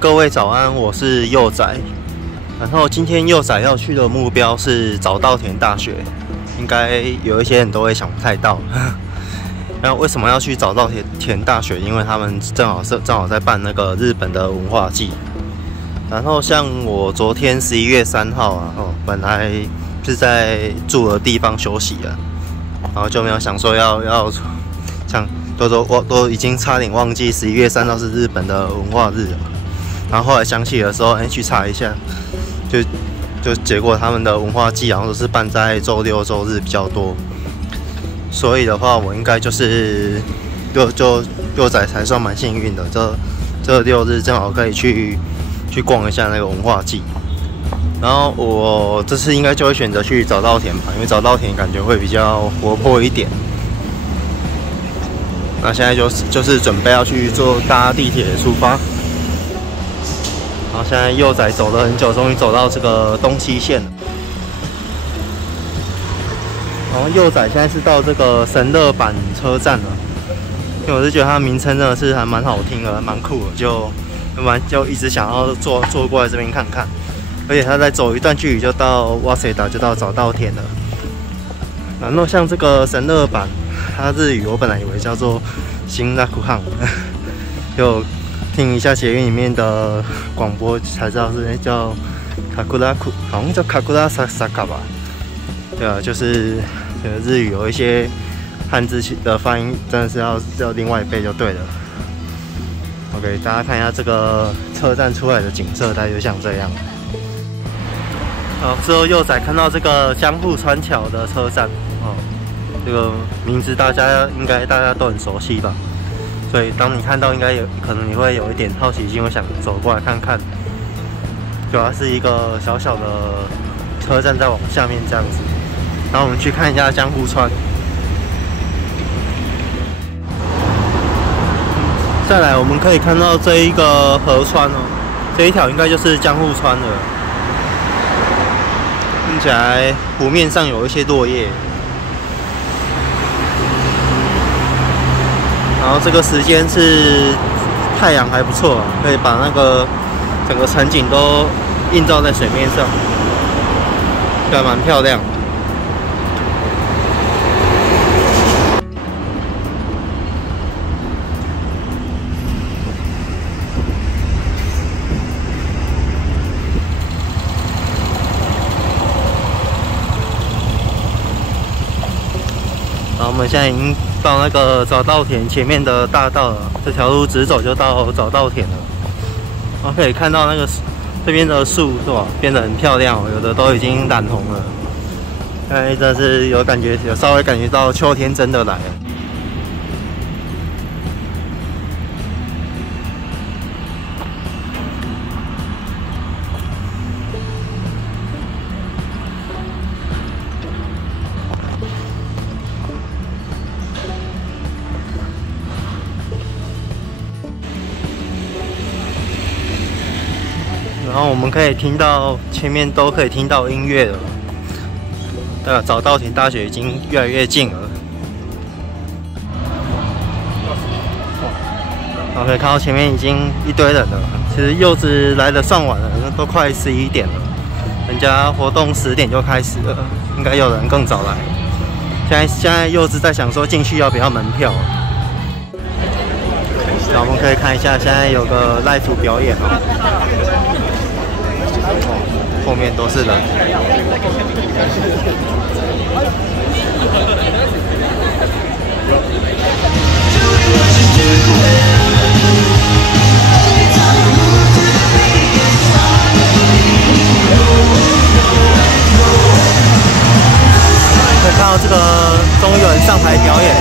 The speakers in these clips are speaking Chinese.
各位早安，我是佑仔。然后今天佑仔要去的目标是早稻田大学，应该有一些人都会想不太到。然后为什么要去早稻田大学？因为他们正好在办那个日本的文化祭。然后像我昨天11月3号啊，本来是在住的地方休息了，然后就没有想说要像都已经差点忘记11月3号是日本的文化日了。然后后来想起的时候，去查一下，就结果他们的文化祭好像都是办在周六周日比较多，所以的话我应该就是幼仔才算蛮幸运的，这6日正好可以去逛一下那个文化祭。然后我这次应该就会选择去早稻田吧，因为早稻田感觉会比较活泼一点。那现在就是准备要去搭地铁出发。然后现在幼仔走了很久，终于走到这个东西线了。然后幼仔现在是到这个神乐坂车站了，因为我是觉得它名称真的是还蛮好听的，蛮酷的，就一直想要坐过来这边看看。而且它再走一段距离就到哇塞达，就到早稻田了。然后像这个神乐坂，它日语我本来以为叫做新拉库汉，就听一下捷运里面的广播才知道是叫卡库拉库，好像叫卡库拉萨卡吧。对啊，就是日语有一些汉字的发音，真的是要另外背就对了。OK， 大家看一下这个车站出来的景色，大概就像这样。好，之后幼仔看到这个江户川桥的车站，这个名字大家都很熟悉吧？所以当你看到，应该可能你会有一点好奇心，会想走过来看看。主要是一个小小的车站，再往下面这样子。然后我们去看一下江户川。再来，我们可以看到这一个河川哦，这一条应该就是江户川了。看起来湖面上有一些落叶。然后这个时间是太阳还不错，可以把那个整个场景都映照在水面上，还蛮漂亮。然后我们现在已经到那个早稻田前面的大道了，这条路直走就到早稻田了。然后可以看到那个这边的树是吧，变得很漂亮，有的都已经染红了。现在真的是有稍微感觉到秋天真的来了。然后我们可以听到前面都可以听到音乐了，早稻田大学已经越来越近了。然后可以看到前面已经一堆人了，其实柚子来的算晚了，都快11点了，人家活动10点就开始了，应该有人更早来。现在柚子在想说进去要不要门票。然后我们可以看一下，现在有个live表演后面都是人。可以看到这个终于有人上台表演。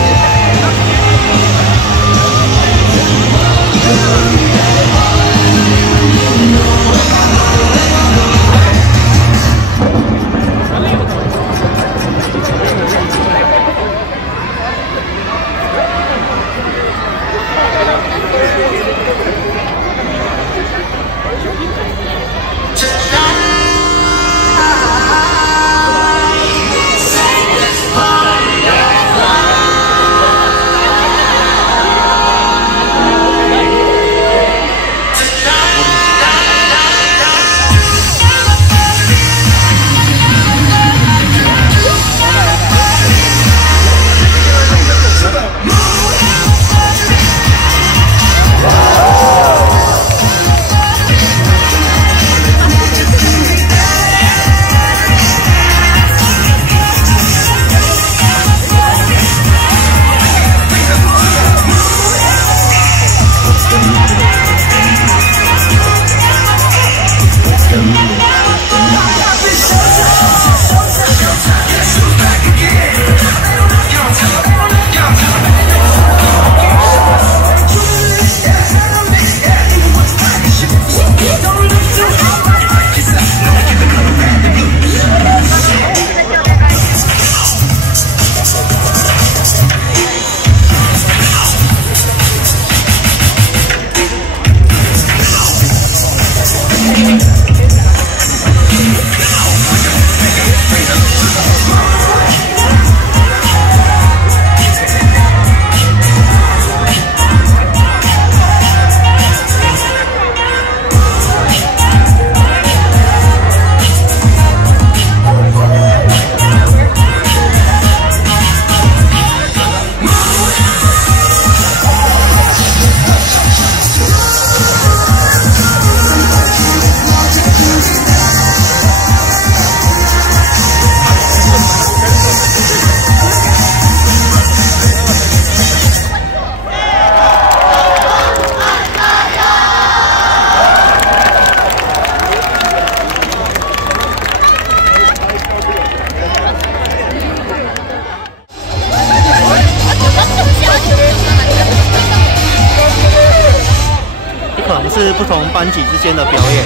可能是不同班级之间的表演。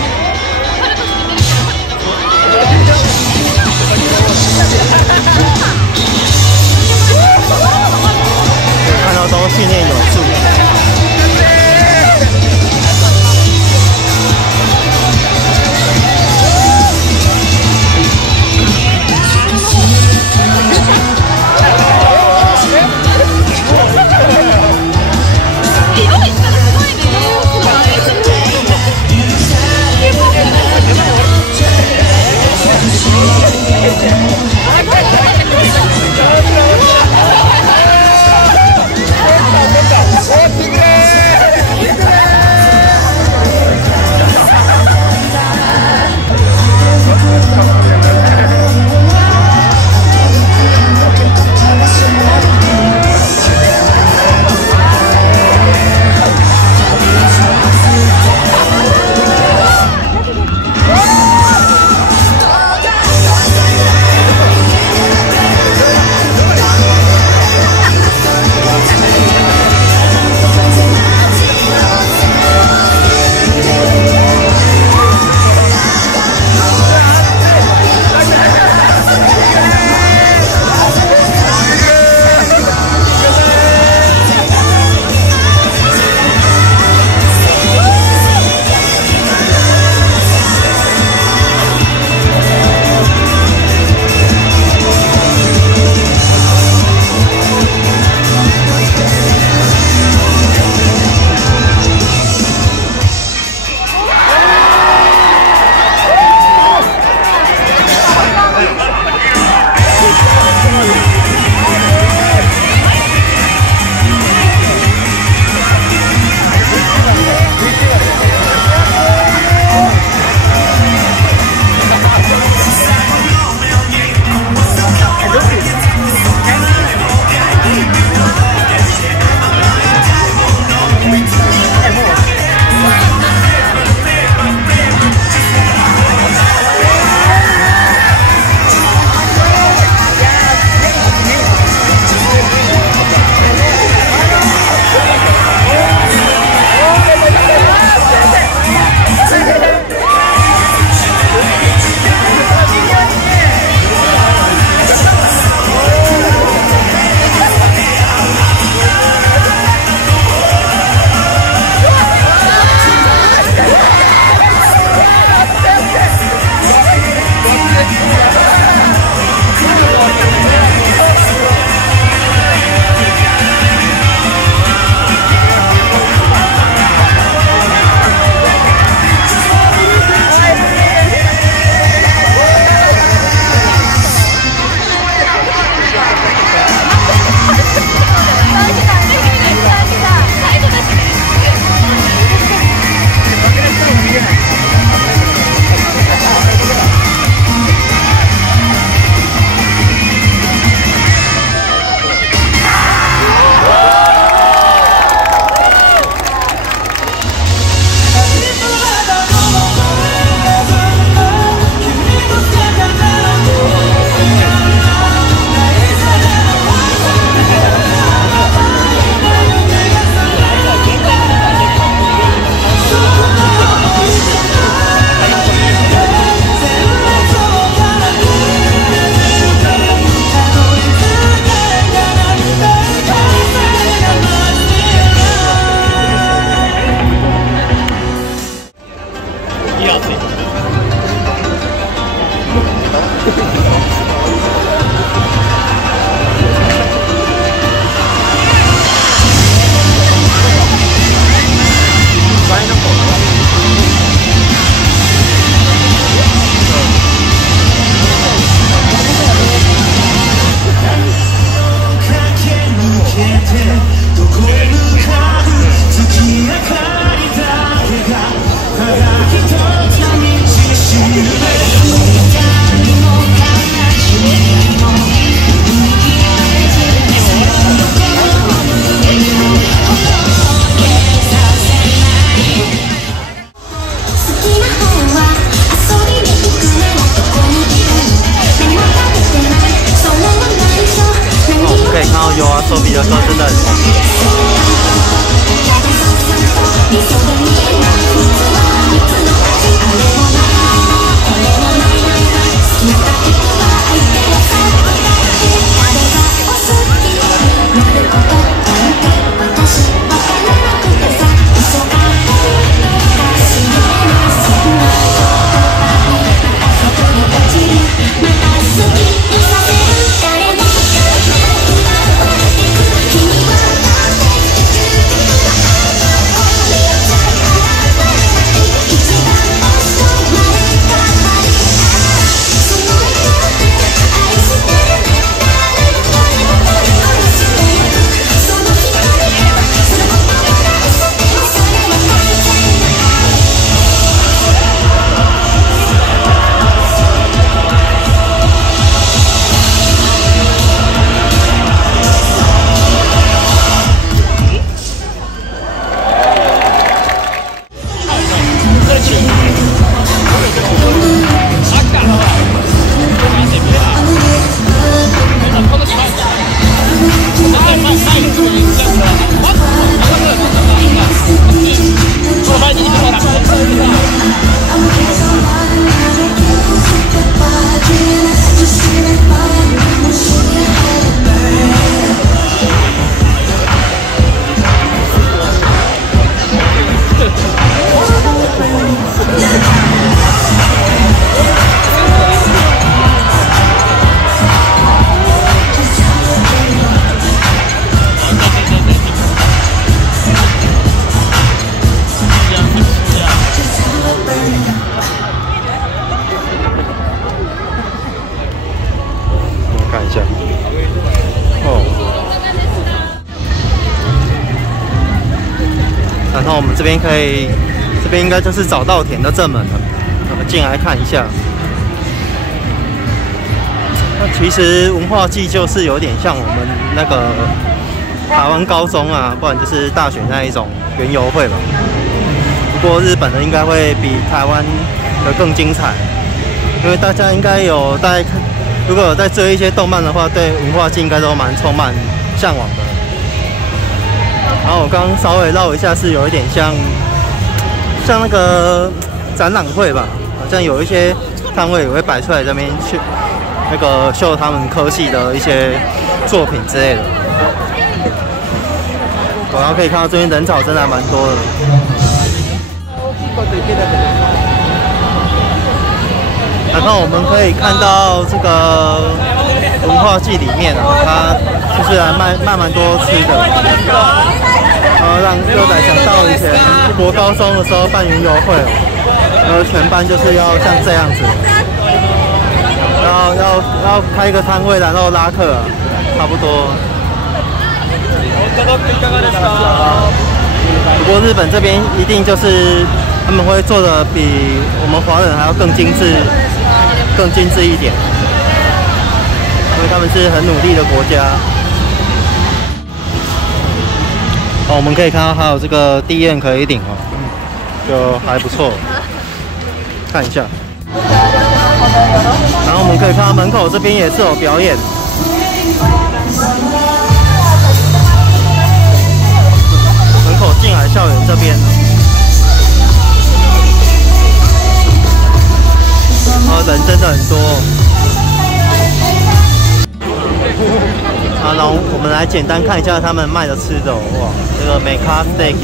看到都训练有素。真的。边可以，这边应该就是早稻田的正门了。我们进来看一下。那其实文化祭就是有点像我们那个台湾高中啊，不然就是大学那一种园游会吧。不过日本的应该会比台湾的更精彩，因为大家应该有在看，如果有在追一些动漫的话，对文化祭应该都蛮充满向往的。然后我刚刚稍微绕一下，是有一点像那个展览会吧，好像有一些摊位也会摆出来这边去那个秀他们科系的一些作品之类的。然后可以看到这边人潮真的还蛮多的。然后我们可以看到这个文化祭里面啊，它就是还卖蛮多吃的，然后让幼仔想到以前国高中的时候办园游会，然后全班就是要像这样子，然后要开一个摊位，然后拉客啊，差不多。不过日本这边一定就是他们会做的比我们华人还要更精致一点，因为他们是很努力的国家。哦，我们可以看到还有这个地宴可以领哦，就还不错，看一下。然后我们可以看到门口这边也是有表演。门口进来校园这边，人真的很多。然后我们来简单看一下他们卖的吃的，哇，这个美咖 steak，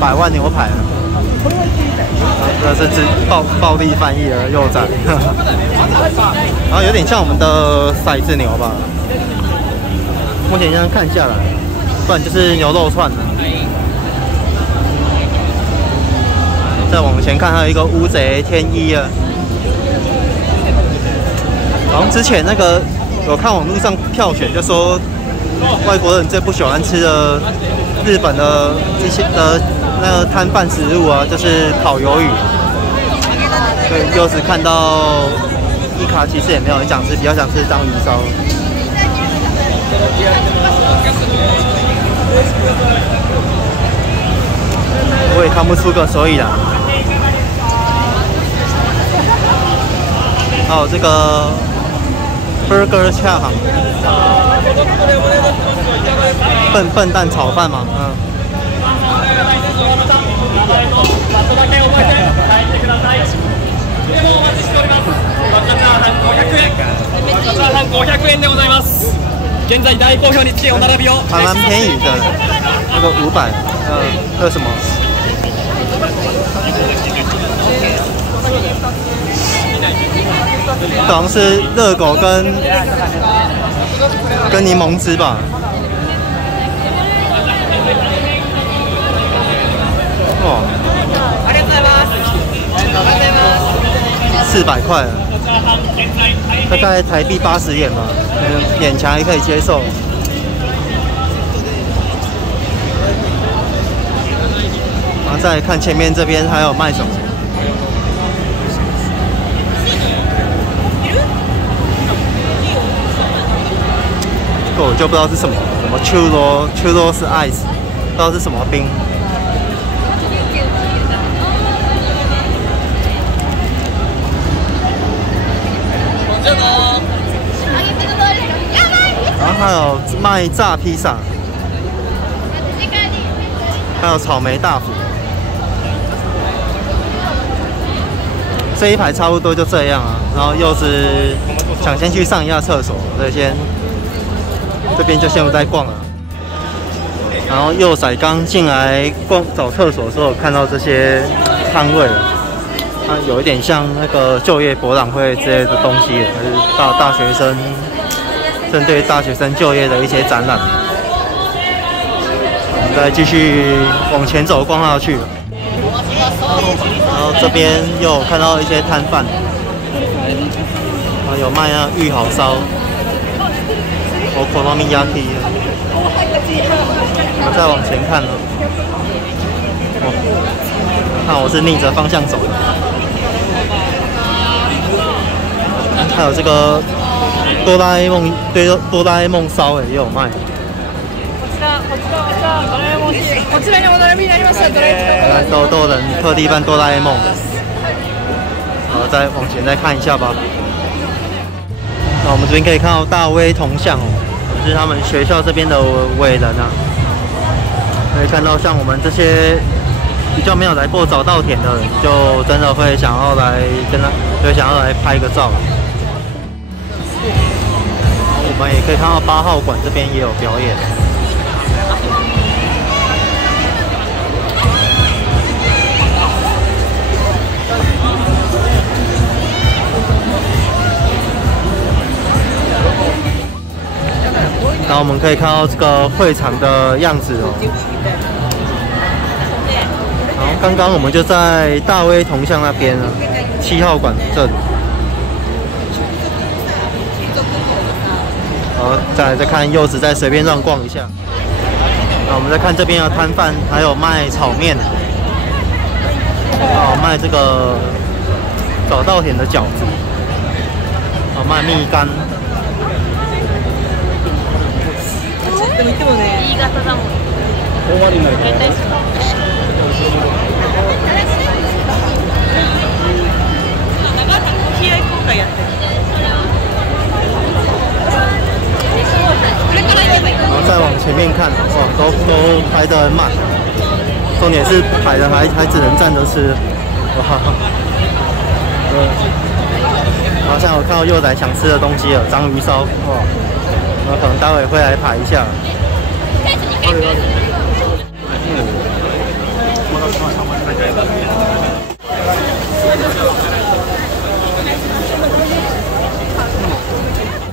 百万牛排，这是暴力翻译的幼崽，然后有点像我们的骰子牛吧。目前这样看下来，不然就是牛肉串了。再往前看，还有一个乌贼天一啊。好像之前那个有看网络上票选，就说外国人最不喜欢吃的日本的一些那个摊贩食物啊，就是烤鱿鱼。对，又是看到伊卡，其实也没有很想吃，比较想吃章鱼烧。我也看不出个所以然。还有这个 burger 恰行，笨蛋炒饭嘛，500円でございます。現在大好評につけお並びを。还蛮便宜的，那个500，这是什么？好像是热狗跟柠檬汁吧。哇，400块啊，大概台币80元吧，勉强也可以接受。然后再来看前面这边还有卖什么？这个我就不知道是什么，什么churro是 ice， 不知道是什么冰。然后还有卖炸披萨，还有草莓大福。这一排差不多就这样啊，然后又是想先去上一下厕所，所以这边就先不再逛了。然后幼崽刚进来找厕所的时候，看到这些摊位，它有一点像那个就业博览会之类的东西，还是大学生针对大学生就业的一些展览。我们再继续往前走逛下去。然后这边又有看到一些摊贩，有卖那玉好烧，okonomiyaki。我们再往前看了，看我是逆着方向走的。还有这个哆啦 A 梦，对，哆啦 A 梦烧也有卖。こちらにお並びになりました。都有人特地办哆啦 A 梦。好，再往前再看一下吧。那我们这边可以看到大威铜像哦，是他们学校这边的伟人啊。可以看到像我们这些比较没有来过早稻田的人，就真的会想要来跟他，就想要来拍个照。我们也可以看到8号馆这边也有表演。然后我们可以看到这个会场的样子哦。然后刚刚我们就在大威铜像那边啊，7号馆这里。好，再看柚子，再随便乱逛一下。那我们再看这边的摊贩，还有卖炒面，哦，卖这个早稻田的饺子，哦，卖蜜柑。でも言ってもね、新潟だもん。大割りになるから。試合今回やってる。然后再往前面看，哇，都排得很满，重点是排的还只能站着吃，哇，好像我看到幼仔想吃的东西了，章鱼烧，哇，那可能待会会来排一下。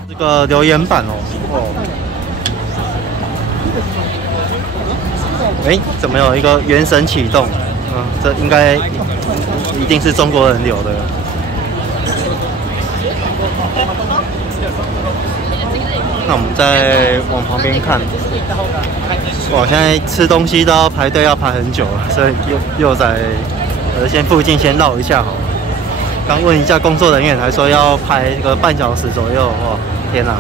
这个留言板哦，哎，怎么有一个原神启动？这应该一定是中国人留的。那我们再往旁边看，哇，现在吃东西都要排队，要排很久了，所以又在先附近先绕一下好了。刚问一下工作人员，还说要排个半小时左右，哇，天哪！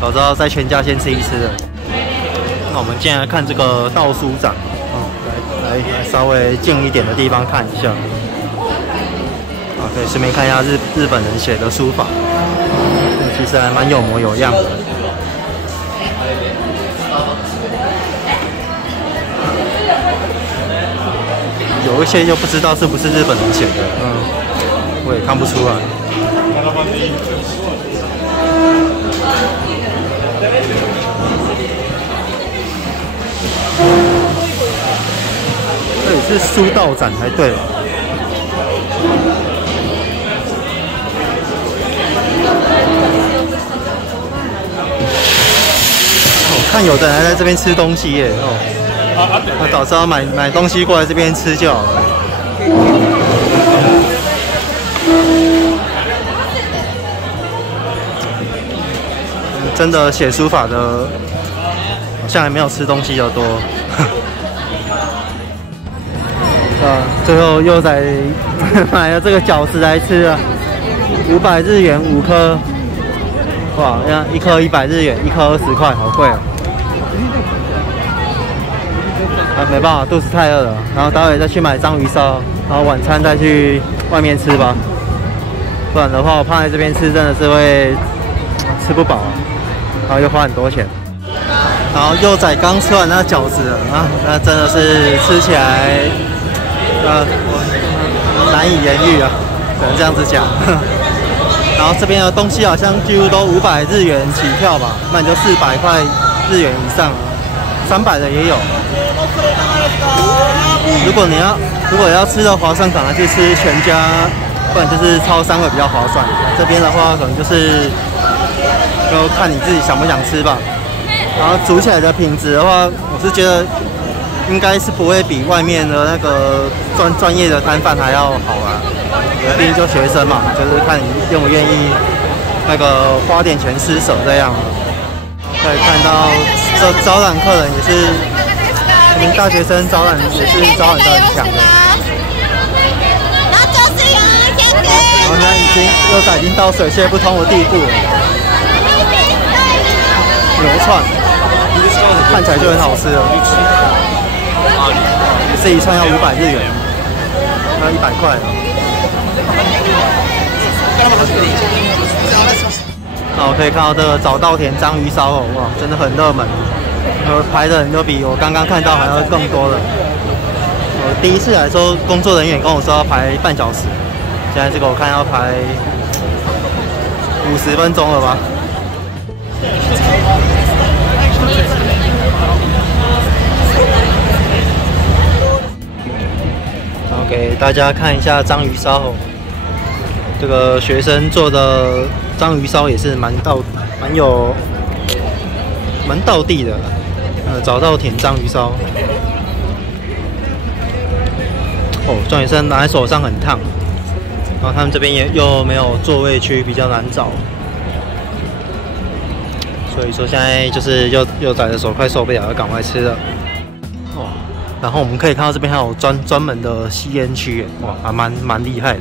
早知道在全家先吃一吃的。那我们接下来看这个道书展，来稍微近一点的地方看一下，啊，可以顺便看一下日本人写的书法，其实还蛮有模有样的。有一些又不知道是不是日本人写的，我也看不出来。这里是书道展才对吧？我看有的人还在这边吃东西耶，那早知道买东西过来这边吃就好了。真的写书法的，好像还没有吃东西的多。最后又在买了这个饺子来吃啊，500日元5颗，哇，一颗100日元，一颗20块，好贵哦。没办法，肚子太饿了，然后待会再去买章鱼烧，然后晚餐再去外面吃吧，不然的话我胖在这边吃真的是会吃不饱，然后又花很多钱。然后幼仔刚吃完那饺子啊，那真的是吃起来难以言喻啊，只能这样子讲。然后这边的东西好像几乎都500日元起跳吧，那你就400块日元以上，300的也有。如果要吃的划算，可能去吃全家，不然就是超商会比较划算。这边的话，可能就是看你自己想不想吃吧。然后煮起来的品质的话，我是觉得应该是不会比外面的那个专业的摊贩还要好啊。毕竟就学生嘛，就是看你愿不愿意那个花点钱施舍这样。可以看到这招揽客人也是我们大学生招揽也是招揽得很强的。然后呢，幼崽已经到水泄不通的地步了。牛串看起来就很好吃了，这一串要500日元，要100块了。那我可以看到这个早稻田章鱼烧哦，哇，真的很热门，排的人都比我刚刚看到还要更多了。我第一次来的时候，工作人员跟我说要排半小时，现在这个我看要排50分钟了吧。然后给大家看一下章鱼烧哦，这个学生做的章鱼烧也是蛮道地的，早稻田章鱼烧。哦，重点是拿在手上很烫，然后他们这边又没有座位区，比较难找，所以说现在就是幼崽的手快受不了，要赶快吃了。哦，然后我们可以看到这边还有专门的吸烟区，哇，还蛮厉害的，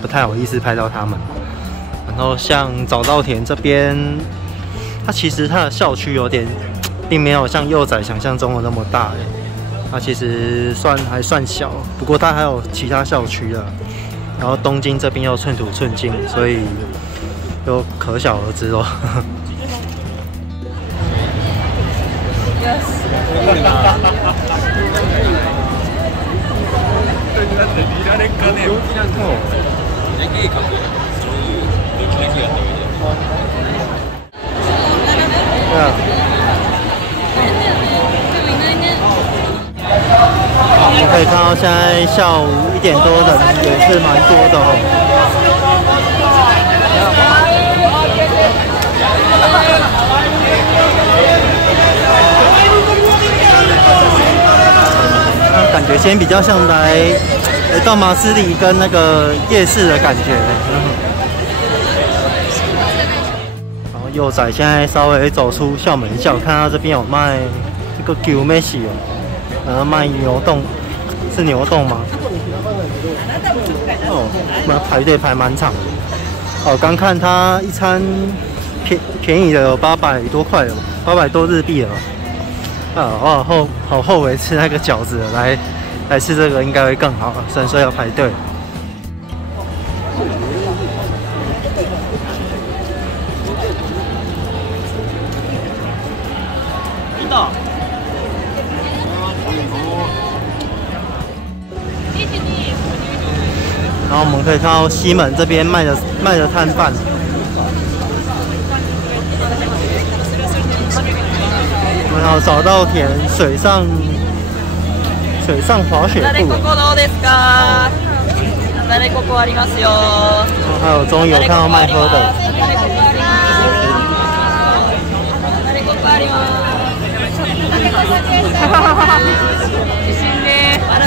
不太好意思拍到他们。然后像早稻田这边，它其实它的校区并没有像幼崽想象中的那么大，它其实还算小，不过它还有其他校区的。然后东京这边又寸土寸金，所以就可想而知咯。我可以看到现在下午1点多人也是蛮多的哦。感觉先比较像来到马斯里跟那个夜市的感觉。然后幼崽现在稍微走出校门下，我看到这边有卖这个牛梅西哦，然后卖牛冻，是牛冻吗？哦，那排队排蛮长的。哦，刚看它一餐便宜的有800多块了，800多日币了。好后悔吃那个饺子了，来吃这个应该会更好，虽然说要排队。然后我们可以看到西门这边卖的摊贩。然后早稻田水上滑雪部。还有终于有看到卖喝的。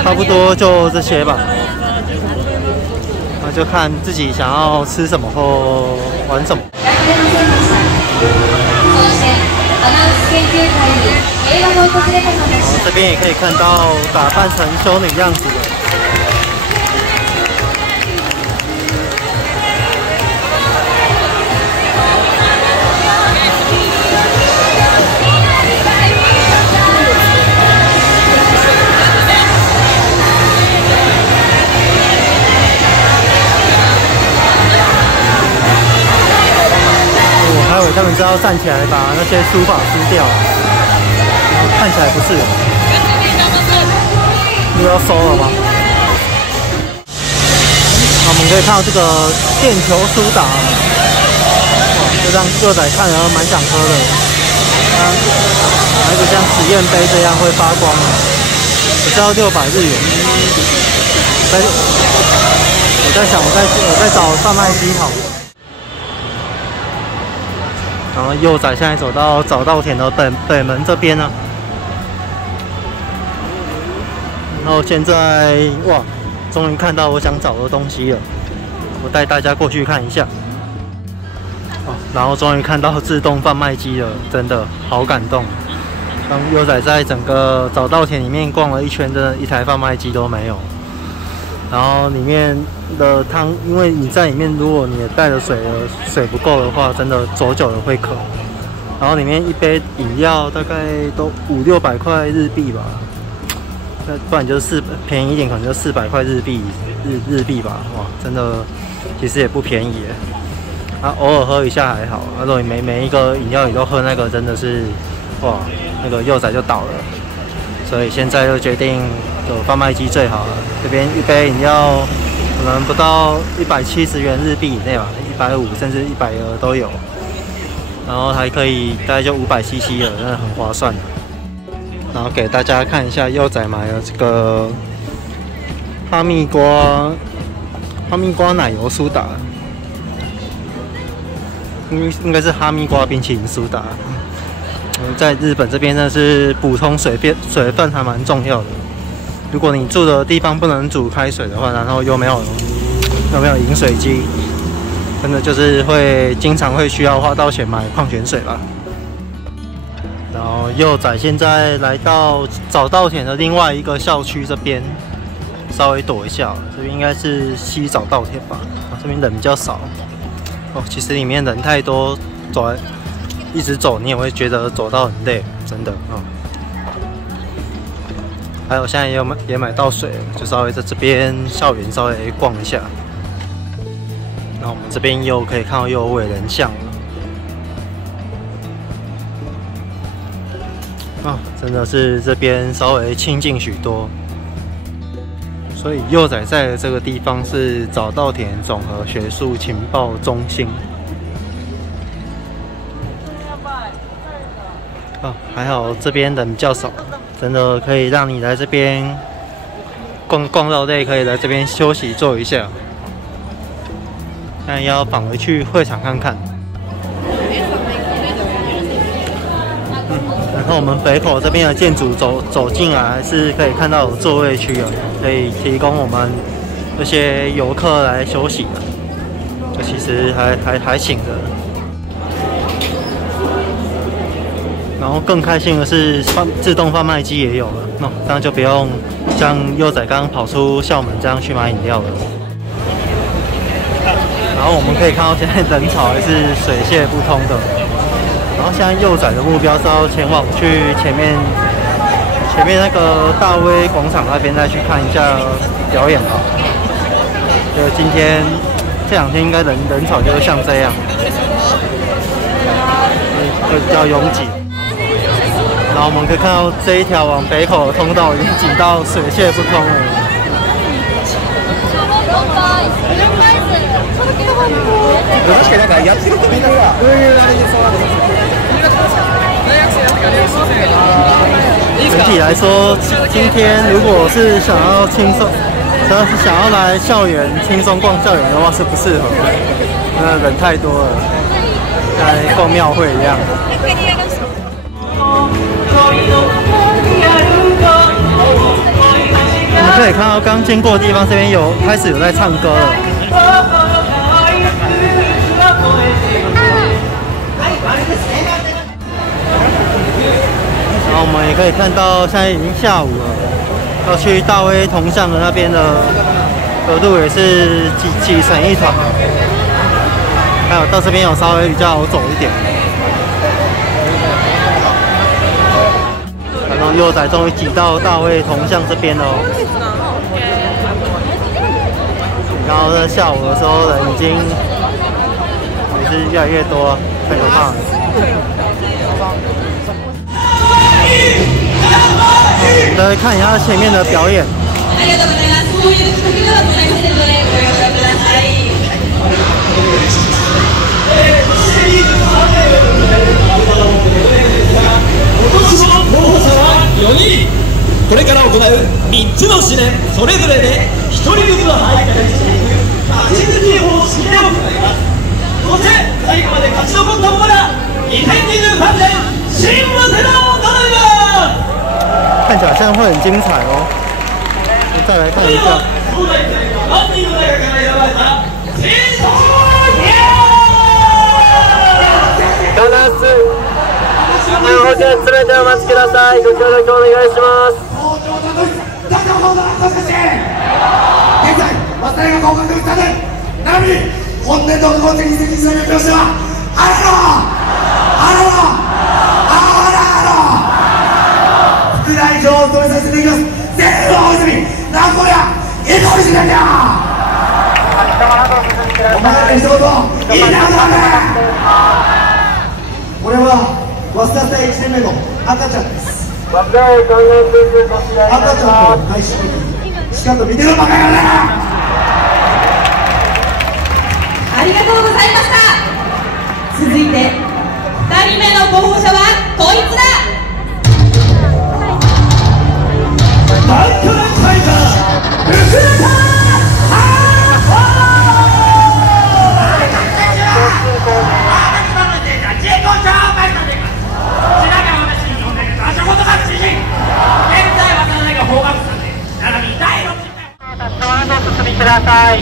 差不多就这些吧。那就看自己想要吃什么或玩什么。这边也可以看到打扮成修女样子的。我还以为他们是要站起来把那些书法撕掉。看起来不是，又要收了吗？我们可以看到这个电球苏打，就让幼崽看了蛮想喝的。拿一个像实验杯这样会发光的，只是要600日元。我在想，我在找贩卖机好。然后幼崽现在走到早稻田的北门这边呢。然后现在哇，终于看到我想找的东西了，我带大家过去看一下。哦，然后终于看到自动贩卖机了，真的好感动。刚优仔在整个早稻田里面逛了一圈，真的一台贩卖机都没有。然后里面的汤，因为你在里面，如果你带的水不够的话，真的走久了会渴。然后里面一杯饮料大概都500-600块日币吧，不然就是便宜一点，可能就400块日币吧。哇，真的其实也不便宜耶。啊，偶尔喝一下还好。如果你每一个饮料你都喝那个，真的是哇，那个幼仔就倒了。所以现在就决定有贩卖机最好了。这边一杯饮料可能不到170元日币以内吧，150甚至100都有。然后还可以大概就500cc了，真的很划算的。然后给大家看一下幼仔买的这个哈密瓜奶油苏打，应该是哈密瓜冰淇淋苏打。在日本这边呢是补充水分还蛮重要的。如果你住的地方不能煮开水的话，然后又没有饮水机，真的就是经常会需要花到钱买矿泉水吧。然后幼仔现在来到早稻田的另外一个校区这边，稍微躲一下。这边应该是西早稻田吧？这边人比较少。哦，其实里面人太多，一直走你也会觉得走到很累，真的哦。还有现在也买到水了，就稍微在这边校园稍微逛一下。那我们这边又可以看到又有伟人像了。啊，真的是这边稍微清静许多。所以幼仔在的这个地方是早稻田总和学术情报中心。啊，还好这边人比较少，真的可以让你来这边逛到累，可以来这边休息坐一下。但要返回去会场看看。然后我们北口这边的建筑走进来，还是可以看到有座位区的，可以提供我们这些游客来休息的。这其实还行的。然后更开心的是，自动贩卖机也有了，这样就不用像幼仔刚刚跑出校门这样去买饮料了。然后我们可以看到现在人潮还是水泄不通的。然后现在幼仔的目标是要前往去前面那个大威广场那边再去看一下表演吧。就今天这2天应该人潮就是像这样，会比较拥挤。然后我们可以看到这一条往北口的通道已经挤到水泄不通了。整体来说，今天如果是想要来校园轻松逛校园的话，是不适合的，因为人太多了，跟逛庙会一样。我们可以看到刚经过的地方，这边开始有在唱歌了。然后我们也可以看到，现在已经下午了，要去大威铜像的那边的额度也是挤成一团。还有到这边有稍微比较好走一点。然后幼仔终于挤到大威铜像这边了。然后在下午的时候，人已经也是越来越多，太可怕了。我们来看一下前面的表演。4人これから行う3つの試練、それぞれで1人ずつ敗退していく勝ち抜き方式で行います。そして最後まで勝ち残った者が2023年新早稲田を頼みます。看起来现在会很精彩哦。再来看一下。何人の中から選ばれた新総ガラス。保険詰めてお待ちください。ご協力お願いします。現在、松平が合格したで、並びに本年度の合格に責任者の表紙は、副代表を務めさせていただきます。全部大泉、名古屋、伊藤氏だよ。お前ら一言、いいなだね。これは、早稲田大1年目の赤ちゃんです。赤ちゃんと配信しかと見てろバカ野郎。ありがとうございました。続いて2人目の候補者はこいつだ。バックランファイターウクラタください。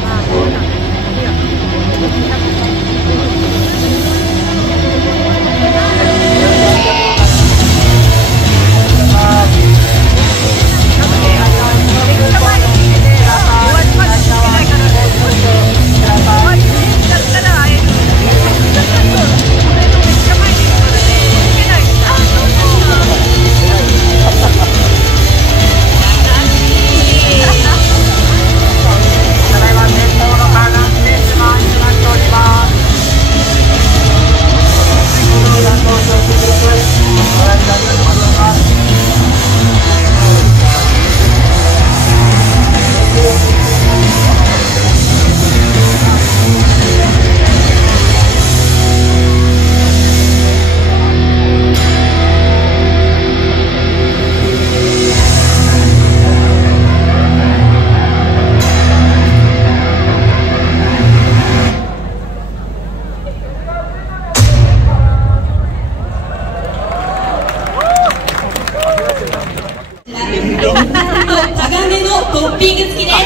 鋼のトッピング付きです。贅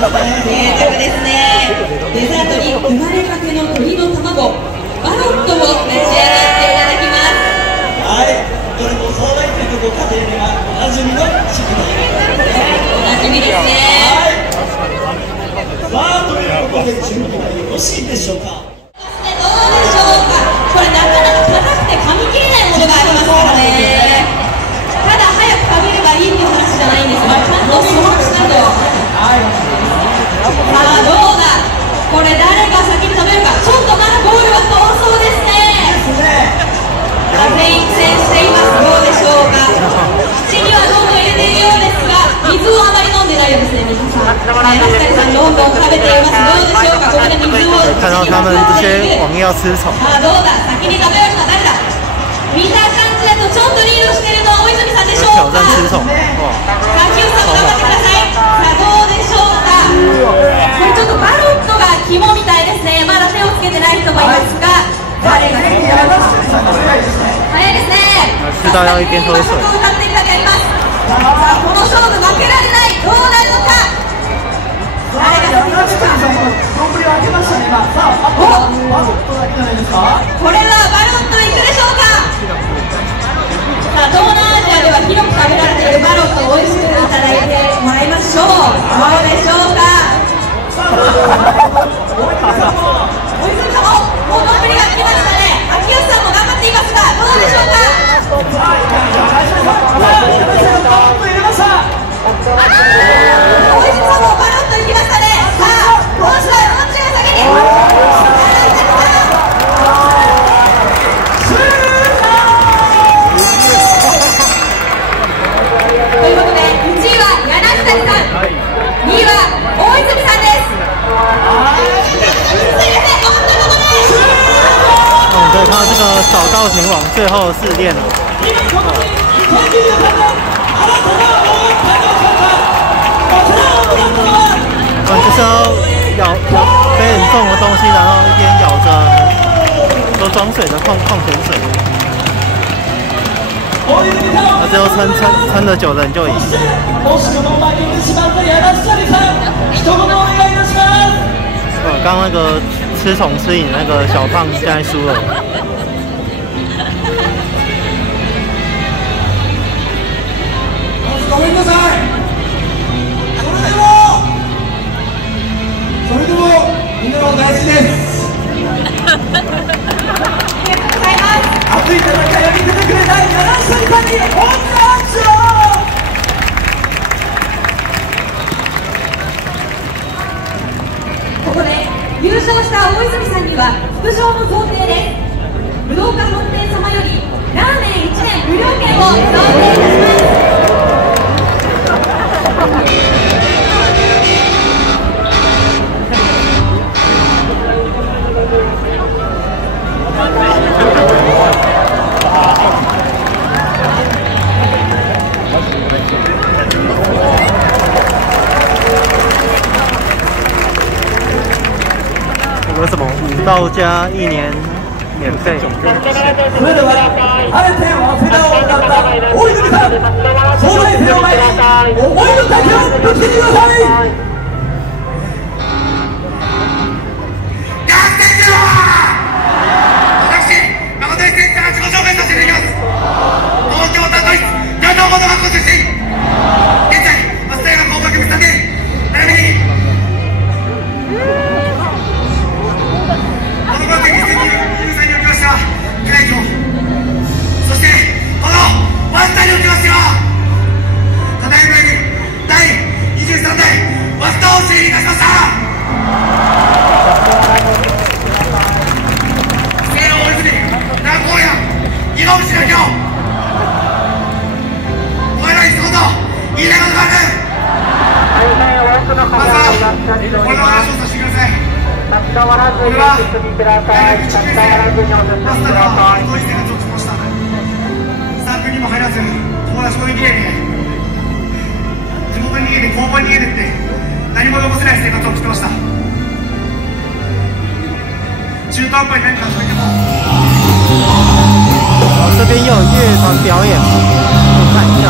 沢ですね。デザートに生まれたての鶏の卵バロットを召し上がっていただきます。はい、これも総大店のご家庭ではおなじみの食材おなじみですね。さあ、ということで準備はよろしいでしょうか。どうでしょうか。これなかなか硬くて噛み切れないものがありますからね。ただ早く食べればいいっていう話じゃないんですが、ちゃんと消化しないと。さあどうだ、これ誰が先に食べるか。ちょっとまだゴールは遠そうですね。全員苦戦しています。どうでしょうか。口にはどんどん入れているようですが、水をあまり飲んでないようですね。水さん、マスカリさんどんどん食べています。どうでしょうか。ここで水を看到他们这些王要吃虫。さあどうだ、先に食べるのは誰だ。見た感じだとちょっとリードしているのは大泉さんでしょうか。挑战吃虫。さあ、キューさんも頑張ってください。さあどうでしょうか。これちょっとバロットが肝みたいですね。まだ手をつけてない人もいますが、誰が先にやりますか。早いですね。吃到要一边喝水。歌っていただきます。さあこの勝負負けられない。どうなるのか。誰が先に食べるか。丼を開けましたね。今さあ、あとはバロットだけじゃないですか。これはバロットいくでしょうか。さあ東南アジアでは広く食べられているバロットを美味しくいただいてもらいましょう。どうでしょうか。大泉さんももう丼が来ましたね。秋吉さんも頑張っていますが、どうでしょうか。大泉さんもバロット行きましたね。さあどうした、どっちが先に。ということで1位は柳谷さん、2位は大泉さんです。我们可以看到这个小道前往最后试炼了。就是要咬背很重的东西，然后一边咬着都装水的矿泉水。那最后撑得久的人就赢。刚刚那个吃虫吃瘾那个小胖现在输了。ごめんなさい。それでもみんなの大好きです。熱い戦いを見せてくれた柳下さんに大きな拍手を。ここで優勝した大泉さんには副賞の贈呈です。武道館本店様よりラーメン1年無料券を贈呈いたします。有什么5道加1年免费？それではあえて早稲田を歌った大泉さん、総大生を前に思いの丈をぶつけてください。私、誠に先生から自己紹介させていただきます。東京都立大東高等学校出身、現在早稲田大学工学部3年、並びにこの学年2023におきましては議会長、そしてこの早稲田におきましてはただいまより第23代早稲田を成立いたしました。聖の大泉、南高野、今口の今日、お前らに一言言いたいことがある。まずは俺の話をさせてください。俺は大学1年生、マスターが遠い生活を過ごした。サークルにも入らず、友達もできねえで、地元に逃げて高校に逃げてって何も残せない生活を送ってました。中途半端に何か始めても这边又有乐团表演，我看一下。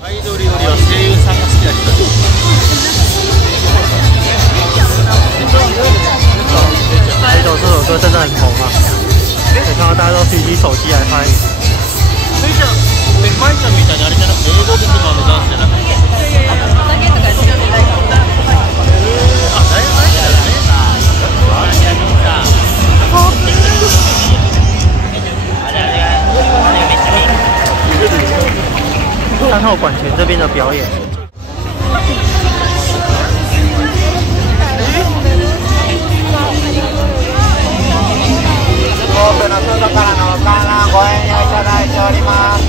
アイドルよりは声優さんが好きな人。这首歌真的很红啊！可以看到大家都举起手机来拍。舞ちゃんみたいにあれじゃなくて英語劇場のダンスじゃなくて。あ、大学入ってたよね。3号馆前这边的表演。多くの外からの観覧ご遠慮いただいております。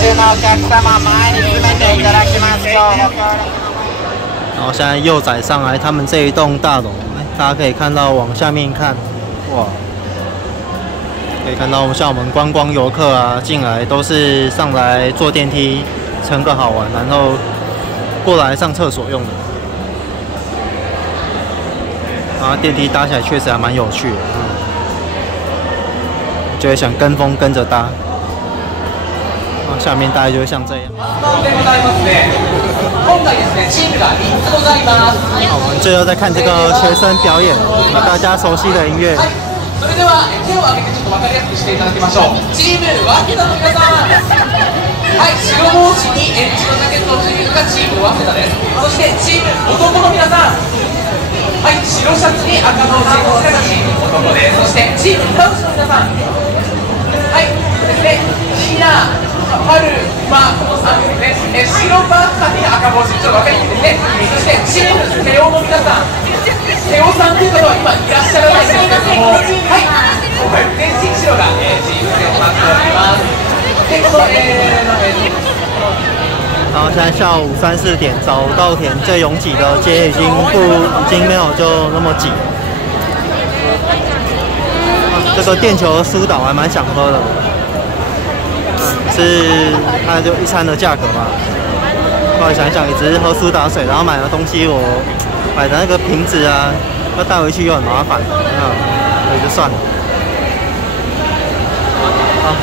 中のお客様、前に詰めていただきますよ。然后现在右载上来他们这一栋大楼，大家可以看到往下面看，哇，可以看到像我们观光游客啊进来都是上来坐电梯乘个好玩，然后过来上厕所用的。啊，电梯搭起来确实还蛮有趣的，就会想跟风跟着搭。下面大概就会像这样。我们最后再看这个学生表演，大家熟悉的音乐。それでは手を挙げてちょっと分かりやすくしていただきましょう。チーム早稲田の皆さん、はい、白帽子に白ジャケットを着ているのがチーム早稲田です。そしてチーム男の皆さん、はい、白シャツに赤のジこちらがチーム男です。そしてチーム歌うしの皆さん、はい、ですね、シナ春馬この3組です。白バッタに赤帽子、ちょっと分かりにくいですね。そしてチームテオの皆さん、テオさんという方はいらっしゃらないんですけども、はい、今回全身白がチームで待っております。で、この然后现在下午3、4点，早稻田最拥挤的街已经没有就那么挤。这这个电球苏打还蛮想喝的，是它就一餐的价格吧。后来想一想，也只是喝苏打水，然后买的东西我买的那个瓶子啊，要带回去又很麻烦，所以就算了。好，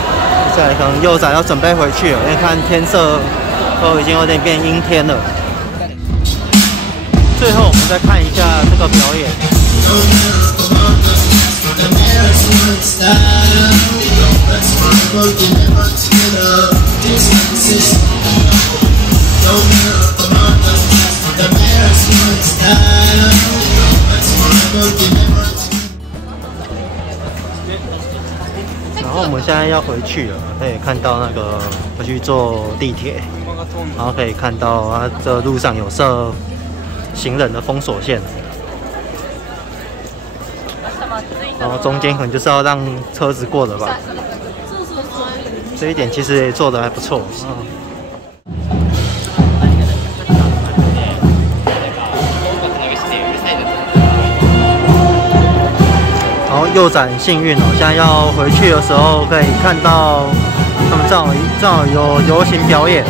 接下来可能幼崽要准备回去了，因为看天色都已经有点变阴天了。最后我们再看一下这个表演。然后我们现在要回去了，可以看到那个回去坐地铁，然后可以看到它这路上有设行人的封锁线，然后中间可能就是要让车子过的吧。这一点其实也做得还不错。然后幼崽很幸运哦，现在要回去的时候可以看到他们正好有游行表演。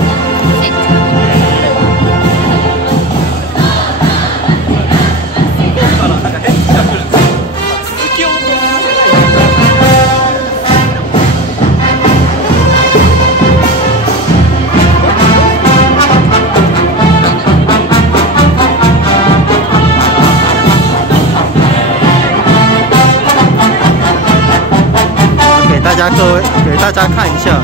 给大家看一下。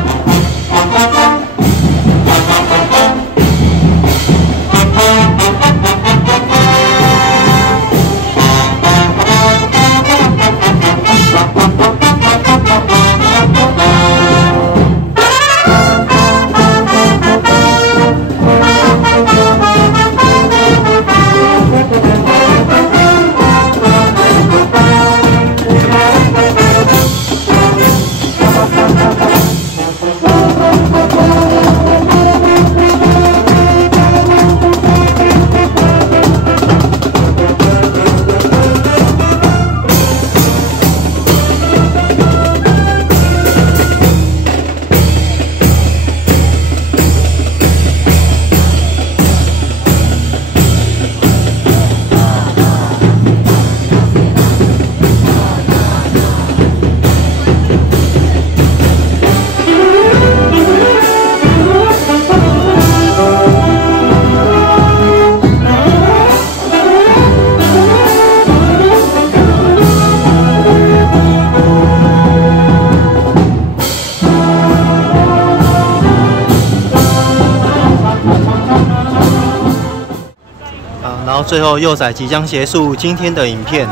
然后最后幼崽即将结束今天的影片。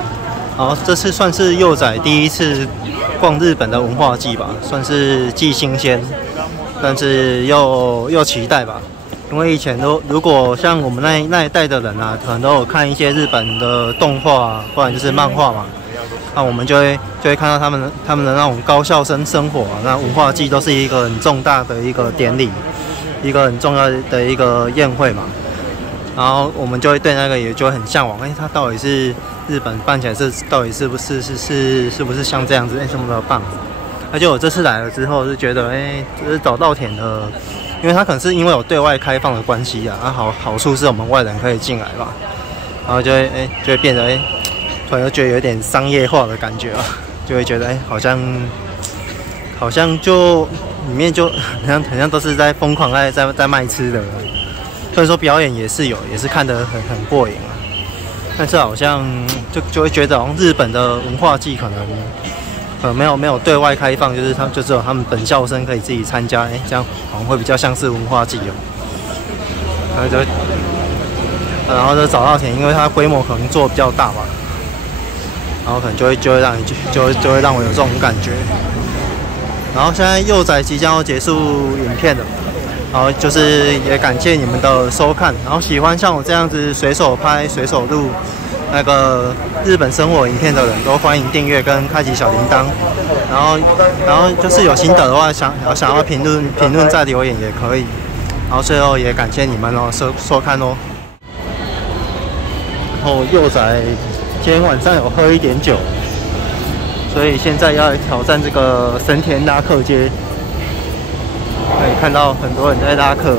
好，这次算是幼崽第一次逛日本的文化季吧，算是既新鲜，但是又期待吧。因为以前如果像我们那一代的人啊，可能都有看一些日本的动画，不然就是漫画嘛。那我们就会看到他们的那种高校生生活啊，那文化季都是一个很重大的一个典礼，一个很重要的一个宴会嘛。然后我们就会对那个也就会很向往，它到底是日本办起来到底是不是像这样子，这么的棒？而且我这次来了之后，就觉得，这是早稻田的，因为它可能是因为有对外开放的关系啊，好处是我们外人可以进来吧，然后就会变得突然就觉得有点商业化的感觉啊，就会觉得好像就里面就很像都是在疯狂在卖吃的。虽然说表演也是看得很过瘾啊，但是好像就会觉得好像日本的文化季可能没有对外开放，就是就只有他们本校生可以自己参加，这样好像会比较像是文化季哦。然后这早稻田，因为它规模可能做比较大吧，然后可能就会让我有这种感觉。然后现在幼崽即将要结束影片了。然后就是也感谢你们的收看，然后喜欢像我这样子随手拍、随手录那个日本生活影片的人都欢迎订阅跟开启小铃铛。然后就是有心得的话，想要评论再留言也可以。然后最后也感谢你们收看哦。然后幼崽今天晚上有喝一点酒，所以现在要来挑战这个神田拉客街。可以看到很多人在拉客，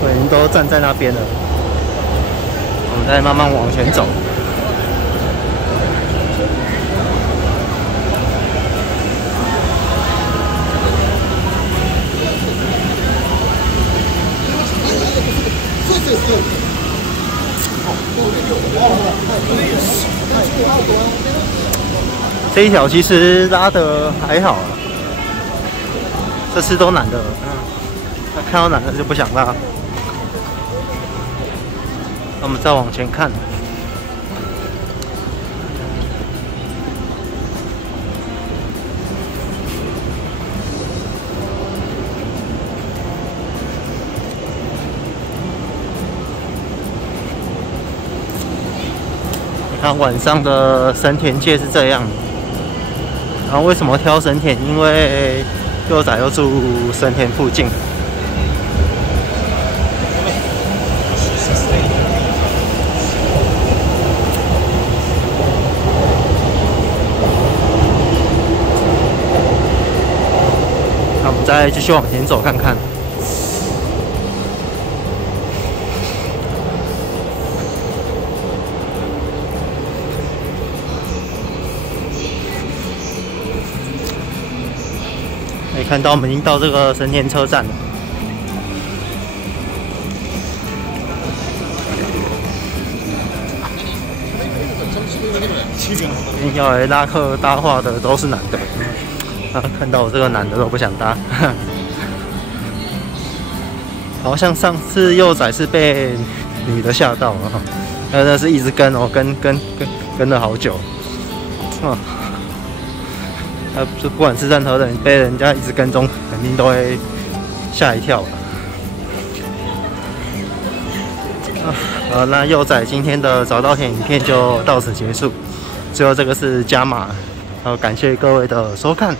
对，人都站在那边了。我们再慢慢往前走。这一条其实拉得还好，这次都难的，看到难的就不想拉。我们再往前看，你看晚上的神田街是这样。然后为什么挑神田？因为幼仔又住神田附近。那我们再继续往前走看看。可以看到我们已经到这个神田车站了。今天要来拉客搭话的都是男的，看到我这个男的都不想搭。好像上次幼仔是被女的吓到了，那是一直跟哦，跟了好久。就不管是任何人被人家一直跟踪，肯定都会吓一跳。那幼仔今天的早稻田影片就到此结束。最后这个是加码，感谢各位的收看。